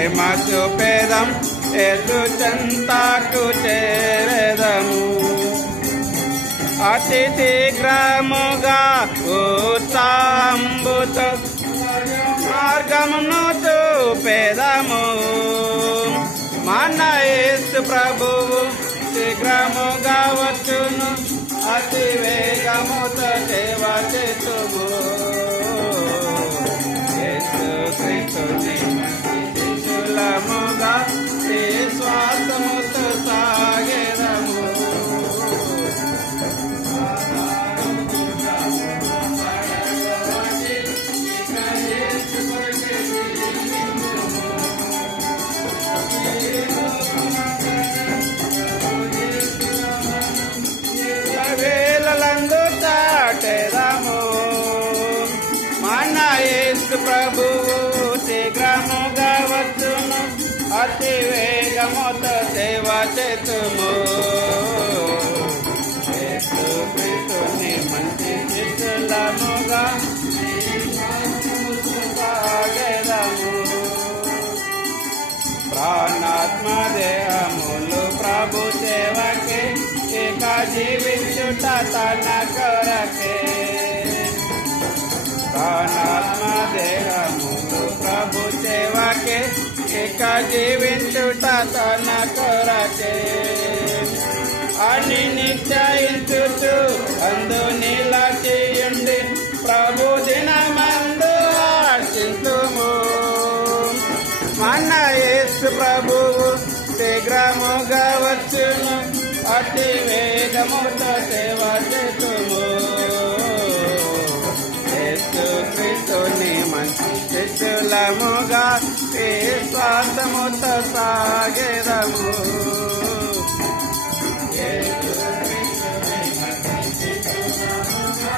ప్రేమ చూపేదం యేసు చెంతకు చేరెదము. అతి శీఘ్రముగా ఉత్సాహంబుతో మార్గమును చూపేదము. మన యేసు ప్రభువు శీఘ్రముగా వచ్చును, అతి వేగముతో సేవ చేతుము. యేసు క్రీస్తుని శిశులముగా శ్వాసముతో సాగెదము. వేలందు చాటెదము. మన యేసు ప్రభువు శీఘ్రముగా వచ్చును, అతి వేగముతో సేవ చేతుము. యేసు క్రీస్తుని మంచి శిష్యులముగా సాగెదము. ప్రాణాత్మ దేహములు ప్రభు సేవకే, ఇక జీవించుట తన కొరకే. ప్రాణాత్మ దేహములు ప్రభు సేవకే, ఇక జీవించుట తన కొరకే. అని నిశ్చయించుచు అందు నిలచియుండి ప్రభు దినమందు ఆశింతుము. మన యేసు ప్రభువు శీఘ్రముగా వచ్చును, అతి వేగముతో సేవ చేతుము. యేసు క్రీస్తుని మంచి శిష్యులముగా విశ్వాసముతో సాగెదము. యేసు క్రీస్తుని మంచి శిష్యులముగా